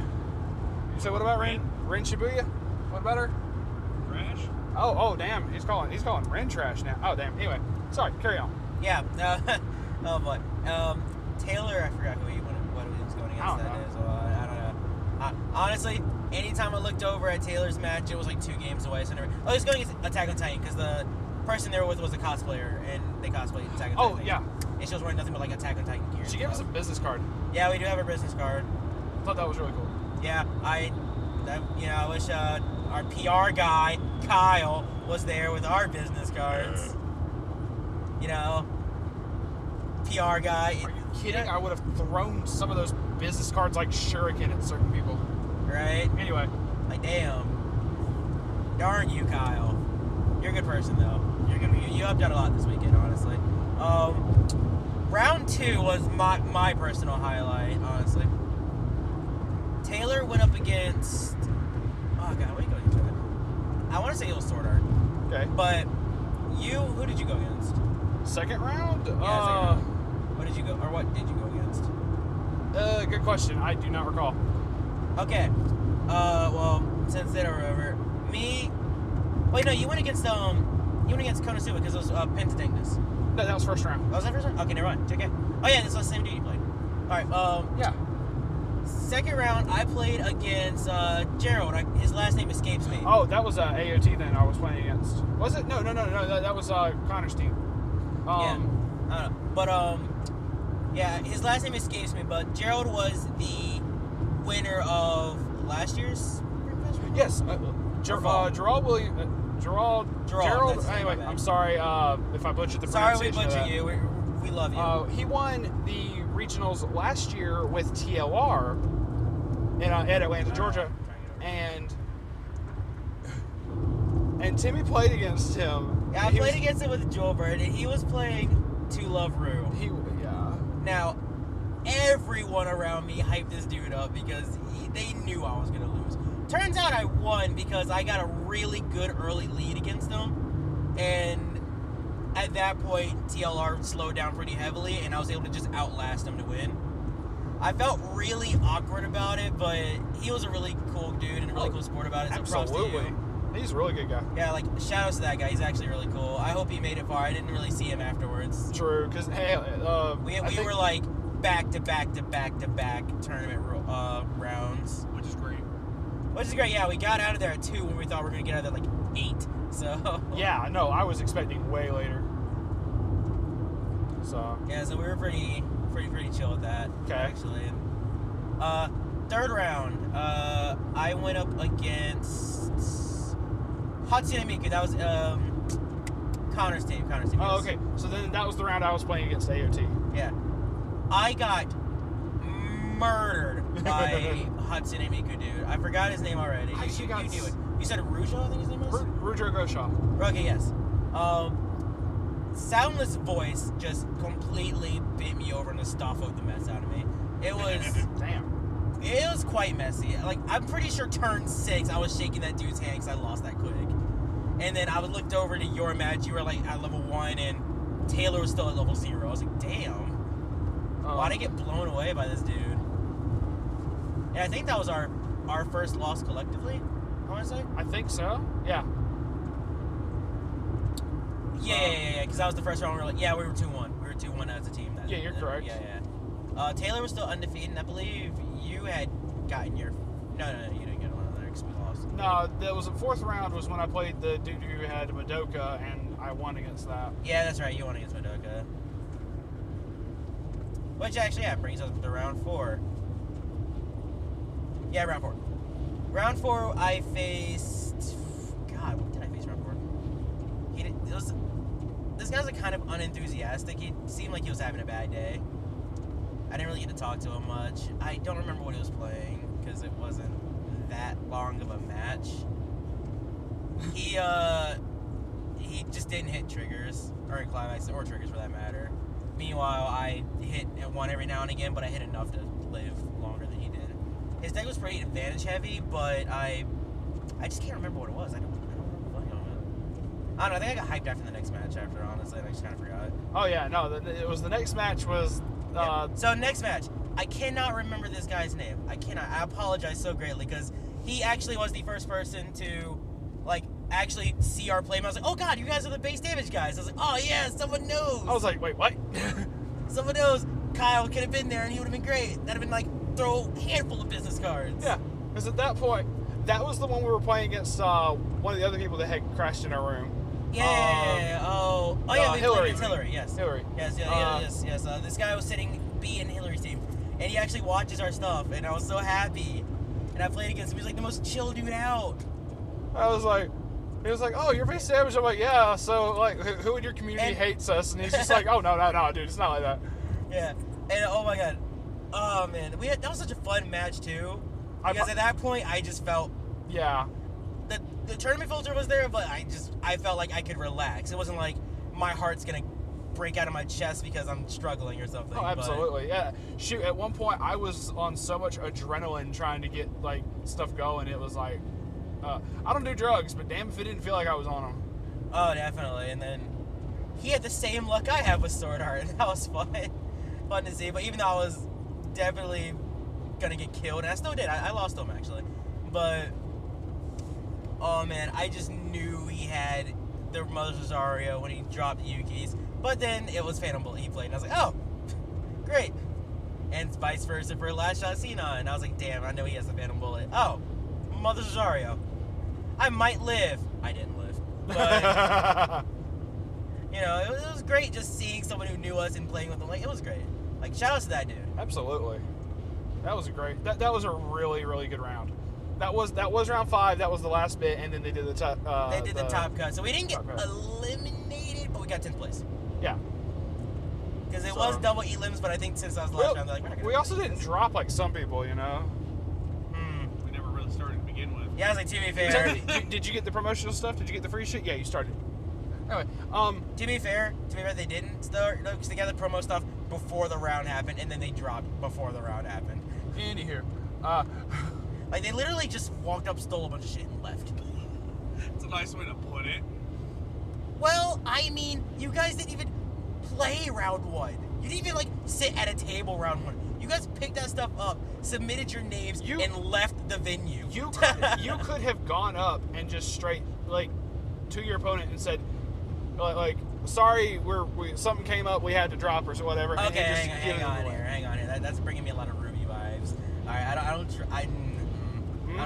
You said what about Ren? Ren Shibuya? What about her? Trash? Oh, damn. He's calling Ren trash now. Oh, damn. Anyway, sorry. Carry on. Yeah. Oh boy. Taylor, I forgot what he was going against that is. I don't know. Honestly, anytime I looked over at Taylor's match, it was like 2 games away. So never. Oh, he's going against Attack on Titan because the person they were with was a cosplayer, and they cosplayed Attack on Titan. Oh, yeah. And she was wearing nothing but like Attack on Titan gear. She gave us a business card. Yeah, we do have a business card. I thought that was really cool. Yeah, I wish our PR guy Kyle was there with our business cards. PR guy. Are you kidding? I would have thrown some of those business cards like shuriken at certain people. Right? Anyway. Like, damn. Darn you, Kyle. You're a good person, though. You helped out a lot this weekend, honestly. Round 2 was my personal highlight, honestly. Taylor went up against... Oh, God, what did you go against? I want to say it was Sword Art. Okay. But who did you go against? Second round? Yeah, second round. What did you go against? Good question. I do not recall. Okay. Well, since they don't remember, me... Wait, no, you went against Konosuba because it was Pentadankness. No, that was first round. Oh, was that first round? Okay, never mind. Okay. Oh, yeah, this was the same dude you played. Alright, yeah. Second round, I played against Gerald. His last name escapes me. Oh, that was AOT then I was playing against. Was it? No. That was Connor's team. Yeah. I don't know. But, yeah, his last name escapes me, but Gerald was the winner of last year's Springfest? Yes. Gerald. Anyway, I'm sorry if I butchered the pronunciation. Sorry we butchered you. We love you. He won the regionals last year with TLR at Atlanta, Georgia, and Timmy played against him. Yeah, I played against him with Jewel Bird, and he was playing To Love Rue. Yeah. Now, everyone around me hyped this dude up because they knew I was gonna lose. Turns out I won because I got a really good early lead against him, and at that point, TLR slowed down pretty heavily, and I was able to just outlast him to win. I felt really awkward about it, but he was a really cool dude and a really cool sport about it, so props to you. He's a really good guy. Yeah, like, shout outs to that guy. He's actually really cool. I hope he made it far. I didn't really see him afterwards. True, because, hey, we were, like, back-to-back tournament rounds. Which is great. Yeah, we got out of there at 2 when we thought we were going to get out of there, like, 8. So... Yeah, no, I was expecting way later. So... Yeah, so we were pretty chill with that, actually. Third round, I went up against Hatsune Miku. That was Connor's team. Oh, okay. So then that was the round I was playing against AOT. Yeah. I got murdered by Hatsune Miku, dude. I forgot his name already. You knew it. You said Rujo, I think his name was? Rujo Goshaw. Okay, yes. Soundless voice just completely bit me over and stomped the mess out of me. It was... Damn. It was quite messy. Like, I'm pretty sure turn 6, I was shaking that dude's hand because I lost that quick. And then I looked over to your match. You were, like, at level 1, and Taylor was still at level 0. I was like, damn. Why'd I get blown away by this dude? And I think that was our first loss collectively, I want to say. I think so. Yeah. Yeah, because that was the first round. We were 2-1. We were 2-1 as a team. Yeah, you're correct. Yeah. Taylor was still undefeated, and I believe you had gotten your. No, you didn't get one on there because we lost. No, that was the 4th round was when I played the dude who had Madoka, and I won against that. Yeah, that's right. You won against Madoka. Which actually, yeah, brings us to round 4. Yeah, round 4. Round 4, I faced. God, what did I face round 4? This guy was kind of unenthusiastic. He seemed like he was having a bad day. I didn't really get to talk to him much. I don't remember what he was playing because it wasn't that long of a match. He just didn't hit triggers or climax or triggers for that matter. Meanwhile, I hit one every now and again, but I hit enough to live longer than he did. His deck was pretty advantage heavy, but I just can't remember what it was. I don't remember playing on it. I don't know. I think I got hyped after the next match. After honestly, and I just kind of forgot. Oh yeah, no, it was the next match was. So next match, I cannot remember this guy's name. I cannot. I apologize so greatly because he actually was the first person to, like, actually see our play. I was like, oh god, you guys are the base damage guys. I was like, oh yeah, someone knows. I was like, wait, what? Someone knows. Kyle could have been there and he would have been great. That'd have been like throw a handful of business cards. Yeah, because at that point, that was the one we were playing against one of the other people that had crashed in our room. Yeah. Yeah. Hillary. Hillary. Yes. Hillary. Yes. Yes. This guy was sitting B in Hillary's team, and he actually watches our stuff, and I was so happy. And I played against him. He was like the most chill dude out. I was like, he was like, oh, you're base damage. I'm like, yeah. So like, who in your community hates us? And he's just like, oh no, dude, it's not like that. Yeah. And oh my god. Oh man, that was such a fun match too. Because at that point, I just felt. Yeah. The tournament filter was there, but I felt like I could relax. It wasn't like my heart's gonna break out of my chest because I'm struggling or something. Oh, absolutely, yeah. Shoot, at one point I was on so much adrenaline trying to get like stuff going. It was like, I don't do drugs, but damn if it didn't feel like I was on them. Oh, definitely. And then he had the same luck I have with Sword Art. That was fun to see. But even though I was definitely gonna get killed, and I still did. I lost him actually, but. Oh man, I just knew he had the Mother Rosario when he dropped Yuki's. But then it was Phantom Bullet he played, and I was like, oh, great. And vice versa for Last Shot Cena, and I was like, damn, I know he has the Phantom Bullet. Oh, Mother Rosario. I might live. I didn't live. But, you know, it was great just seeing someone who knew us and playing with them. Like, it was great. Like, shout out to that dude. Absolutely. That was a great, that was a really, really good round. That was round 5. That was the last bit, and then they did the top. They did the top cut, so we didn't get eliminated, but we got 10th place. Yeah. Because it was double elims, but I think since I was last round, they're like, we also didn't drop like some people, you know. We never really started to begin with. Yeah, I was like, to be fair. Did you get the promotional stuff? Did you get the free shit? Yeah, you started. Anyway, to be fair, they didn't start because they got the promo stuff before the round happened, and then they dropped before the round happened. Anywho, like, they literally just walked up, stole a bunch of shit, and left. It's a nice way to put it. Well, I mean, you guys didn't even play round 1. You didn't even, like, sit at a table round 1. You guys picked that stuff up, submitted your names, and left the venue. You could have gone up and just straight, like, to your opponent and said, like, sorry, something came up, we had to drop or whatever. Okay, hang on here. That's bringing me a lot of Ruby vibes. All right,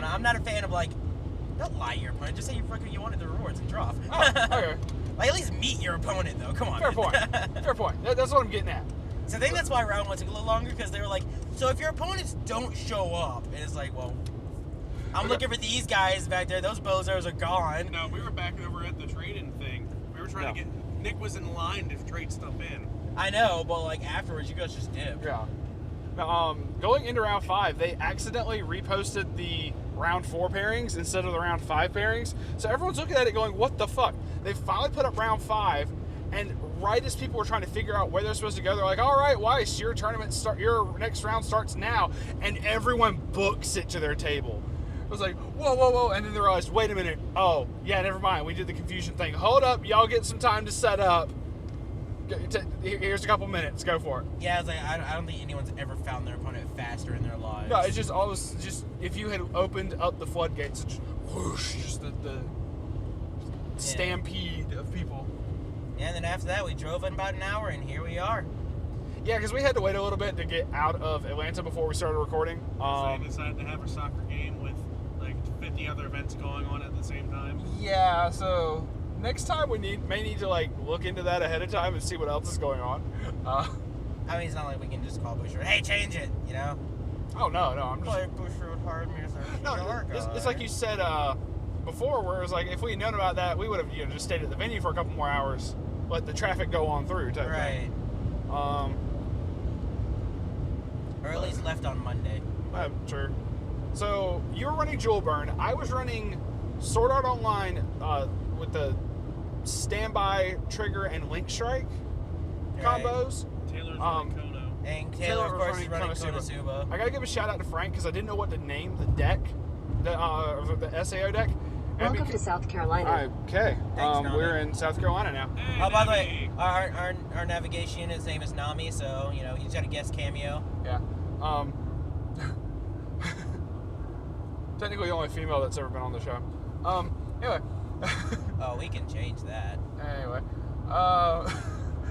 I'm not a fan of, like, don't lie to your opponent. Just say you wanted the rewards and drop. Oh, okay. Like, at least meet your opponent, though. Come on. Fair point. Fair point. That's what I'm getting at. So I think that's why round 1 took a little longer, because they were like, so if your opponents don't show up, and it's like, well, I'm looking for these guys back there. Those bozos are gone. No, we were back over at the trading thing. We were trying to get... Nick was in line to trade stuff in. I know, but, like, afterwards, you guys just dipped. Yeah. Now, going into round 5, they accidentally reposted the round 4 pairings instead of the round 5 pairings. So everyone's looking at it going, what the fuck? They finally put up round 5, and right as people were trying to figure out where they're supposed to go, they're like, all right, Weiss, your next round starts now. And everyone books it to their table. It was like, whoa. And then they realized, wait a minute. Oh, yeah, never mind. We did the confusion thing. Hold up. Y'all get some time to set up. Here's a couple minutes. Go for it. Yeah, I was like, I don't think anyone's ever found their opponent faster in their lives. No, it's just always just if you had opened up the floodgates, it's just whoosh, just the stampede of people. Yeah, and then after that, we drove in about an hour, and here we are. Yeah, because we had to wait a little bit to get out of Atlanta before we started recording. They decided to have a soccer game with like 50 other events going on at the same time. Yeah, so next time we may need to like look into that ahead of time and see what else is going on. I mean, it's not like we can just call Bushiroad, hey, change it, you know? Oh no, I'm just. Like Bushiroad hard music. No, it's like you said before, where it was like if we had known about that, we would have just stayed at the venue for a couple more hours, let the traffic go on through. Type right. Thing. Or at least left on Monday. Sure. So you were running Jewel Burn. I was running Sword Art Online with the standby, trigger, and link strike combos. Taylor's running Kono. And Taylor, of course, is running Konosuba. I gotta give a shout out to Frank because I didn't know what to name the deck, the SAO deck. Welcome to South Carolina. Okay. Thanks, we're in South Carolina now. Hey, oh, by the way, our navigation, his name is Nami, so, you know, he's got a guest cameo. Yeah. Technically the only female that's ever been on the show. Anyway. Oh, we can change that. Anyway.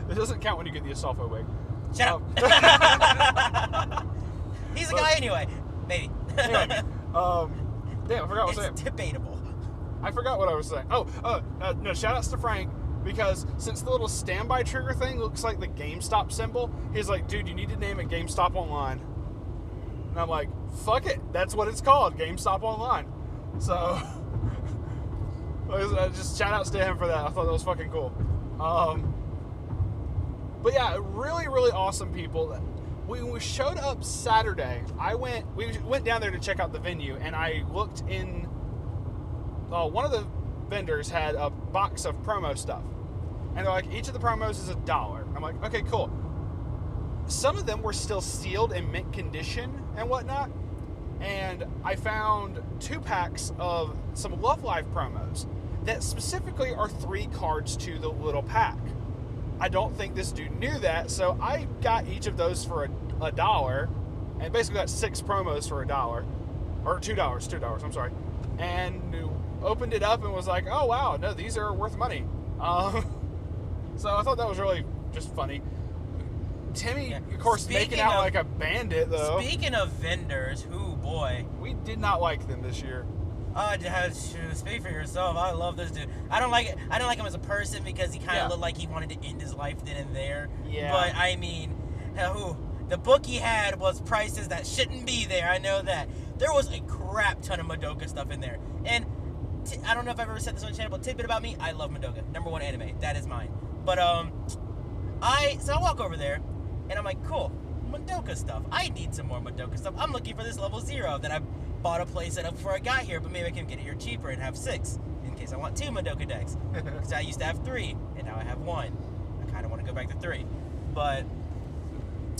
It doesn't count when you get the Asolfo wig. Shut up! He's a guy anyway. Maybe. Anyway, damn, I forgot what I was saying. It's debatable. I forgot what I was saying. No, shout outs to Frank, because since the little standby trigger thing looks like the GameStop symbol, he's like, dude, you need to name it GameStop Online. And I'm like, fuck it, that's what it's called, GameStop Online. So, just shout outs to him for that. I thought that was fucking cool. But yeah, really, really awesome people. When we showed up Saturday, we went down there to check out the venue, and I looked in. One of the vendors had a box of promo stuff, and they're like, each of the promos is $1. I'm like, okay, cool. Some of them were still sealed in mint condition and whatnot, and I found 2 packs of some Love Live promos that specifically are 3 cards to the little pack. I don't think this dude knew that, so I got each of those for $1, and basically got 6 promos for $1, or $2, I'm sorry, and opened it up and was like, oh wow, no, these are worth money. So I thought that was really just funny. Timmy, of course, making out like a bandit, though. Speaking of vendors, boy. We did not like them this year. Speak for yourself. I love this dude. I don't like him as a person because he kind of looked like he wanted to end his life then and there. Yeah. But I mean, the book he had was prices that shouldn't be there. I know that. There was a crap ton of Madoka stuff in there. And I don't know if I've ever said this on the channel, but tidbit about me, I love Madoka. #1 anime. That is mine. But I walk over there, and I'm like, cool, Madoka stuff. I need some more Madoka stuff. I'm looking for this level 0 that I bought a playset up before I got here, but maybe I can get it here cheaper and have 6 in case I want 2 Madoka decks. Because I used to have 3, and now I have 1. I kind of want to go back to 3, but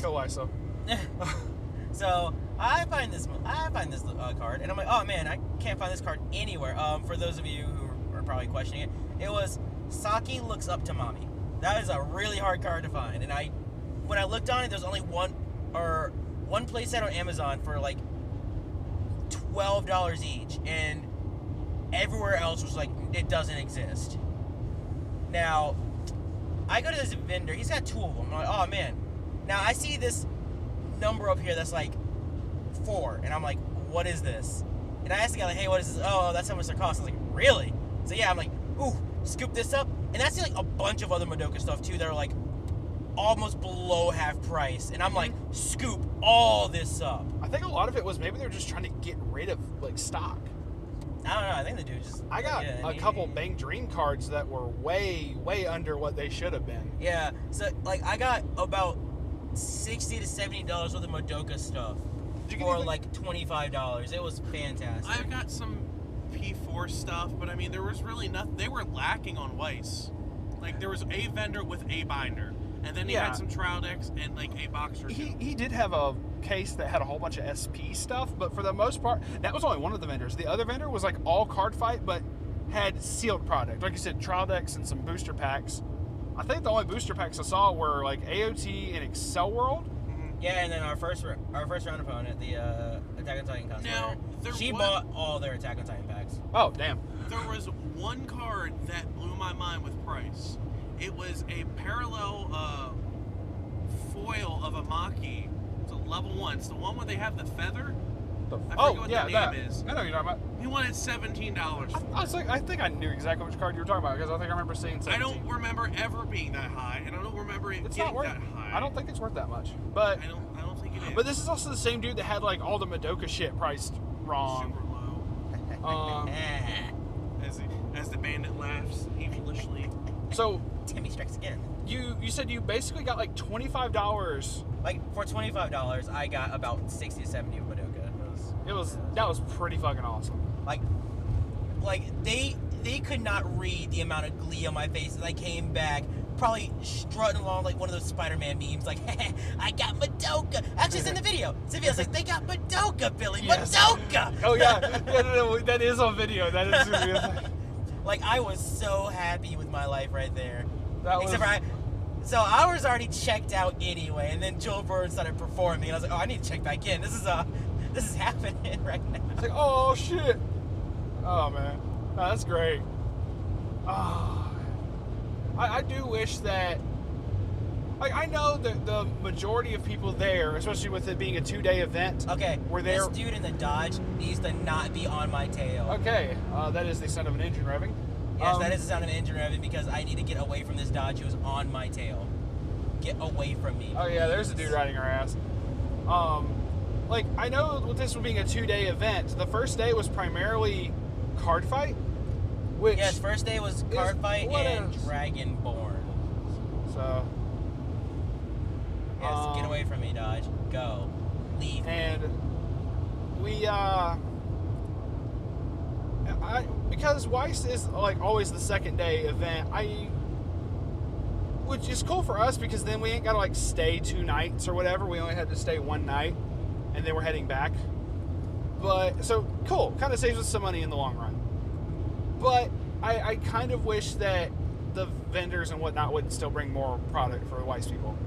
go ISO. So I find this card, and I'm like, oh man, I can't find this card anywhere. For those of you who are probably questioning it, it was Saki Looks Up to Mommy. That is a really hard card to find, and when I looked on it, there's only one playset on Amazon for like $12 each, and everywhere else was like, it doesn't exist. Now, I go to this vendor, he's got 2 of them. I'm like, oh man. Now I see this number up here that's like 4, and I'm like, what is this? And I asked the guy, like, hey, what is this? Oh, that's how much it costs. I was like, really? So yeah, I'm like, ooh, scoop this up. And I see like a bunch of other Madoka stuff too that are like almost below half price, and I'm like, scoop all this up. I think a lot of it was maybe they were just trying to get rid of like stock. I don't know. I think the dude just. I got a couple Bang Dream cards that were way, way under what they should have been. Yeah. So like, I got about $60 to $70 worth of Madoka stuff for like $25. It was fantastic. I've got some P4 stuff, but I mean, there was really nothing. They were lacking on Weiss. Like, there was a vendor with a binder, and then he had some trial decks and like a box or two. He did have a case that had a whole bunch of SP stuff, but for the most part, that was only one of the vendors. The other vendor was like all card fight, but had sealed product. Like you said, trial decks and some booster packs. I think the only booster packs I saw were like AOT and Excel World. Yeah, and then our first round opponent, the Attack on Titan consumer, she bought all their Attack on Titan packs. Oh, damn. There was one card that blew my mind with price. It was a parallel foil of a Maki. It's a level 1. It's the one where they have the feather. I forget what yeah, the name that. is. I know what you're talking about. He wanted $17. I think I knew exactly which card you were talking about because I think I remember seeing 17. I don't remember ever being that high, and I don't remember it It's getting not worth. that high. I don't think it's worth that much. But I don't think it is. But this is also the same dude that had like all the Madoka shit priced wrong. Super low. As the bandit laughs evilishly. So Timmy strikes again. you said you basically got like $25. Like for $25, I got about 60 to 70 of Madoka. That was pretty fucking awesome. Like they could not read the amount of glee on my face as I came back, probably strutting along like one of those Spider-Man memes, like, I got Madoka. Actually, it's in the video. It's in the video. It's like, they got Madoka, Billy. Yes. Madoka! Oh yeah, no, that is on video. That is. Like, I was so happy with my life right there. That Except was. so I was already checked out anyway, and then Joe Bird started performing, and I was like, oh, I need to check back in. This is happening right now. It's like, oh shit. Oh man, no, that's great. Oh, I do wish that. Like, I know that the majority of people there, especially with it being a 2-day event, Okay, were there. this dude in the Dodge needs to not be on my tail. Okay, that is the sound of an engine revving. Yes, that is the sound of an engine revving because I need to get away from this Dodge who's on my tail. Get away from me. Oh yeah, there's a dude riding our ass. Like, I know with this being a 2-day event, the first day was primarily card fight. Which Yes, first day was card fight what and else? Dragonborn. So. Yes, get away from me, Dodge. Go. Leave. And we because Weiss is like always the second day event, which is cool for us because then we ain't gotta like stay 2 nights or whatever. We only had to stay 1 night and then we're heading back. But so cool, kind of saves us some money in the long run. But I kind of wish that the vendors and whatnot would still bring more product for the Weiss people.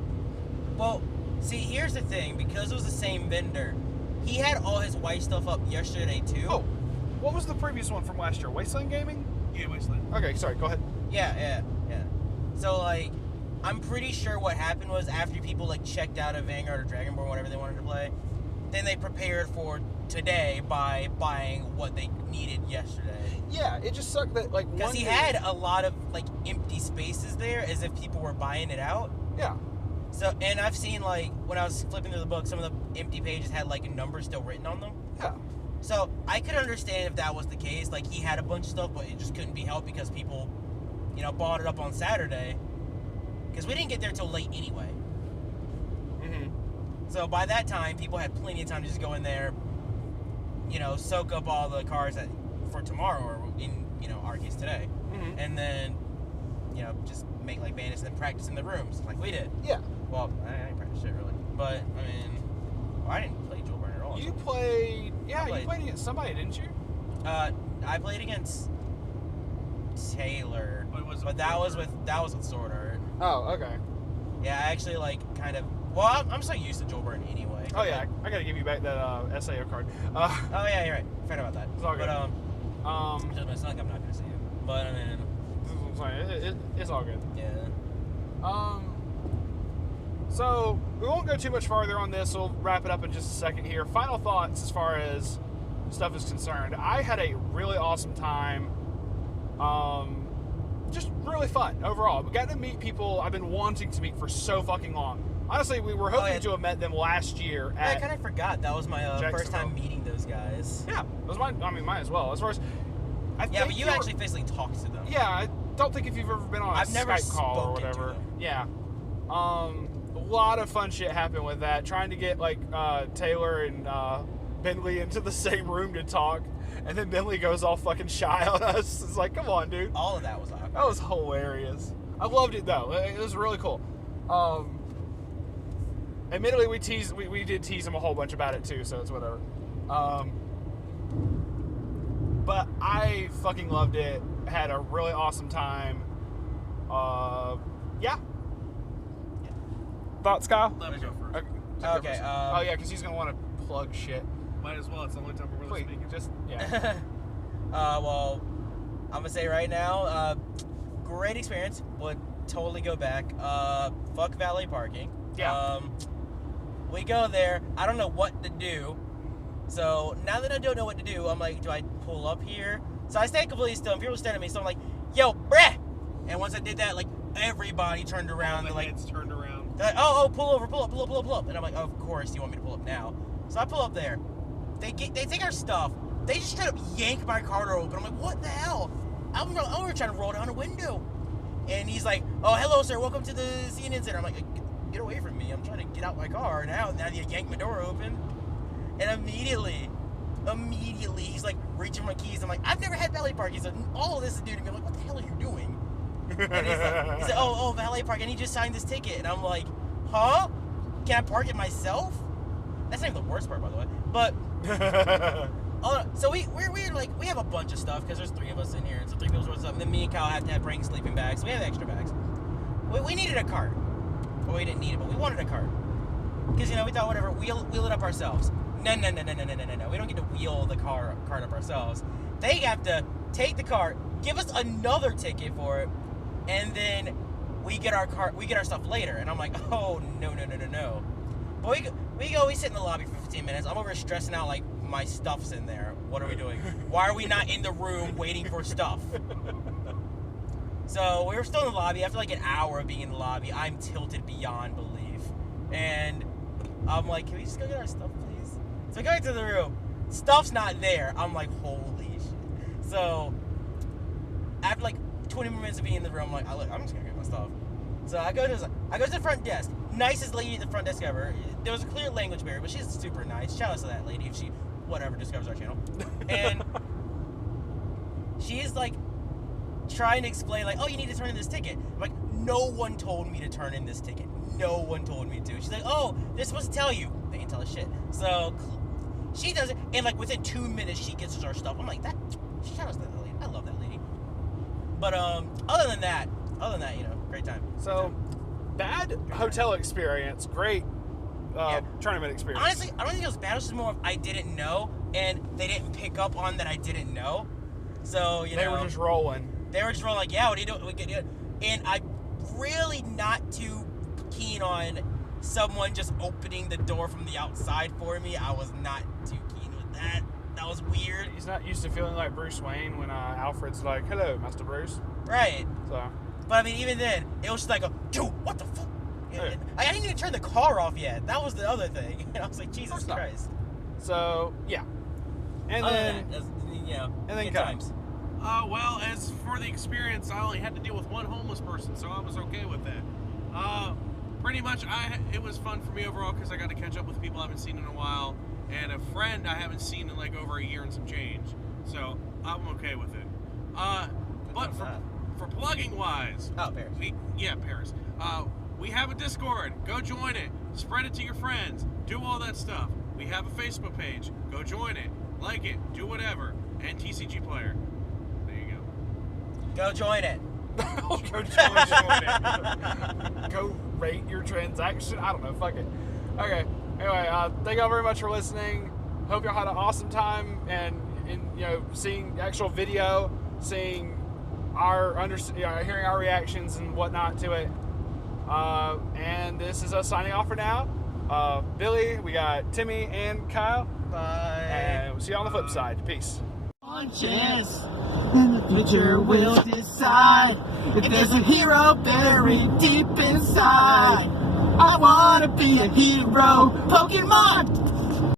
Well, see, here's the thing. Because it was the same vendor, he had all his Weiss stuff up yesterday, too. Oh, what was the previous one from last year? Wasteland Gaming? Yeah, Wasteland. Okay, sorry, go ahead. Yeah. So, like, I'm pretty sure what happened was after people, like, checked out of Vanguard or Dragonborn, whatever they wanted to play, then they prepared for today by buying what they needed yesterday. Yeah, it just sucked that, like, Because he had a lot of, like, empty spaces there as if people were buying it out. Yeah. So, and I've seen, like, when I was flipping through the book, some of the empty pages had, like, a number still written on them. Yeah. So, I could understand if that was the case. Like, he had a bunch of stuff, but it just couldn't be helped because people, bought it up on Saturday. Because we didn't get there till late anyway. Mm-hmm. So, by that time, people had plenty of time to just go in there, soak up all the cards for tomorrow, or in, our case today. Mm-hmm. And then, just make, like, bandits and then practice in the rooms, like we did. Yeah. Well, I didn't practice shit, really. But, I didn't play Joel Burn at all. You played... Yeah, I you played against somebody, didn't you? I played against Taylor, but that was with Sword Art. Oh, okay. Yeah, I actually, like, kind of... Well, I'm so used to Joel Burn anyway. Oh, yeah, I gotta give you back that SAO card. Oh, yeah, you're right. Forgot about that. It's all good. But, it's not like I'm not gonna see it. But, I'm sorry, it's all good. Yeah. So, we won't go too much farther on this. We'll wrap it up in just a second here. Final thoughts as far as stuff is concerned. I had a really awesome time. Just really fun overall. We got to meet people I've been wanting to meet for so fucking long. Honestly, we were hoping to have met them last year at... I kind of forgot. That was my first time meeting those guys. Yeah, it was mine. I mean, mine as well. As far as... Yeah, but you actually physically talked to them. Yeah, I don't think if you've ever been on a Skype call or whatever. Yeah. A lot of fun shit happened with that. Trying to get, like, Taylor and Bentley into the same room to talk. And then Bentley goes all fucking shy on us. It's like, come on, dude. All of that was awkward. That was hilarious. I loved it, though. It was really cool. Admittedly, we did tease him a whole bunch about it, too, so it's whatever. But I fucking loved it. Had a really awesome time. Yeah. Thoughts, Kyle? Let me go first. Okay. Oh, yeah, because he's going to want to plug shit. Might as well. It's the only time we're really Wait, speaking. just, yeah. Well, I'm gonna say right now, great experience. Would totally go back. Fuck valet parking. Yeah. We go there. I don't know what to do. So now that I don't know what to do, I'm like, do I pull up here? So I stay completely still, and people staring at me. So I'm like, yo, bruh. And once I did that, like, everybody turned around. All the like, heads turned around. they're like, oh, pull over, pull up. And I'm like, oh, of course you want me to pull up now. So I pull up there. They take our stuff. They just straight up yank my car door open. I'm like, what the hell? I'm trying to roll down a window. And he's like, oh, hello, sir. Welcome to the CNN Center. I'm like, get away from me. I'm trying to get out my car. Now you yank my door open. And immediately, he's like reaching for my keys. I'm like, I've never had valet parking. So all of this is due to me. I'm like, what the hell are you doing? And he's like, oh, valet park. And he just signed this ticket. And I'm like, huh? Can I park it myself? That's not even the worst part, by the way. But, so we're like, we have a bunch of stuff because there's 3 of us in here. And so 3 people's worth of stuff. And then me and Kyle have to bring sleeping bags. So we have extra bags. We needed a cart. Well, we didn't need it, but we wanted a cart. Because, we thought, whatever, wheel it up ourselves. No. We don't get to wheel the cart up ourselves. They have to take the cart, give us another ticket for it, and then we get our stuff later. And I'm like, oh, no. But we sit in the lobby for 15 minutes. I'm over stressing out like my stuff's in there. What are we doing? Why are we not in the room waiting for stuff? So we were still in the lobby. After like an hour of being in the lobby, I'm tilted beyond belief. And I'm like, can we just go get our stuff, please? So we go into the room. Stuff's not there. I'm like, holy shit. So after like 20 more minutes of being in the room, I'm like, I'm just gonna get my stuff. So I go to the front desk. Nicest lady at the front desk ever. There was a clear language barrier, but she's super nice. Shout out to that lady if she, whatever, discovers our channel. And she's like trying to explain, like, oh, you need to turn in this ticket. I'm like, no one told me to turn in this ticket. No one told me to. She's like, oh, they're supposed to tell you. They didn't tell us shit. So she does it, and like within 2 minutes, she gets us our stuff. I'm like, shout out to that lady. I love that lady. But other than that, great time. So, bad hotel experience, great tournament experience. Honestly, I don't think it was bad. It was just more of I didn't know, and they didn't pick up on that I didn't know. So, they were just rolling. They were just rolling like, yeah, what are you doing? We could do it. And I'm really not too keen on someone just opening the door from the outside for me. I was not too keen with that. That was weird. He's not used to feeling like Bruce Wayne when Alfred's like, hello, Master Bruce. Right. So. But I mean, even then, it was just like, dude, what the fuck? Hey. I didn't even turn the car off yet. That was the other thing. And I was like, Jesus Christ. So, yeah. And then good times. Well, as for the experience, I only had to deal with one homeless person, so I was okay with that. Pretty much, it was fun for me overall because I got to catch up with people I haven't seen in a while, and a friend I haven't seen in like over a year and some change. So I'm okay with it. But for plugging wise, Paris. Paris. We have a Discord. Go join it. Spread it to your friends. Do all that stuff. We have a Facebook page. Go join it. Like it. Do whatever. And TCG Player. There you go. Go join it. Go join it. Go rate your transaction. I don't know. Fuck it. Okay. Anyway, thank y'all very much for listening. Hope y'all had an awesome time and seeing actual video, seeing hearing our reactions and whatnot to it. And this is us signing off for now. Billy, we got Timmy and Kyle. Bye. And we'll see you on the flip side. Peace. One chance, and the future will decide if there's a hero buried deep inside. I wanna be a hero, Pokemon.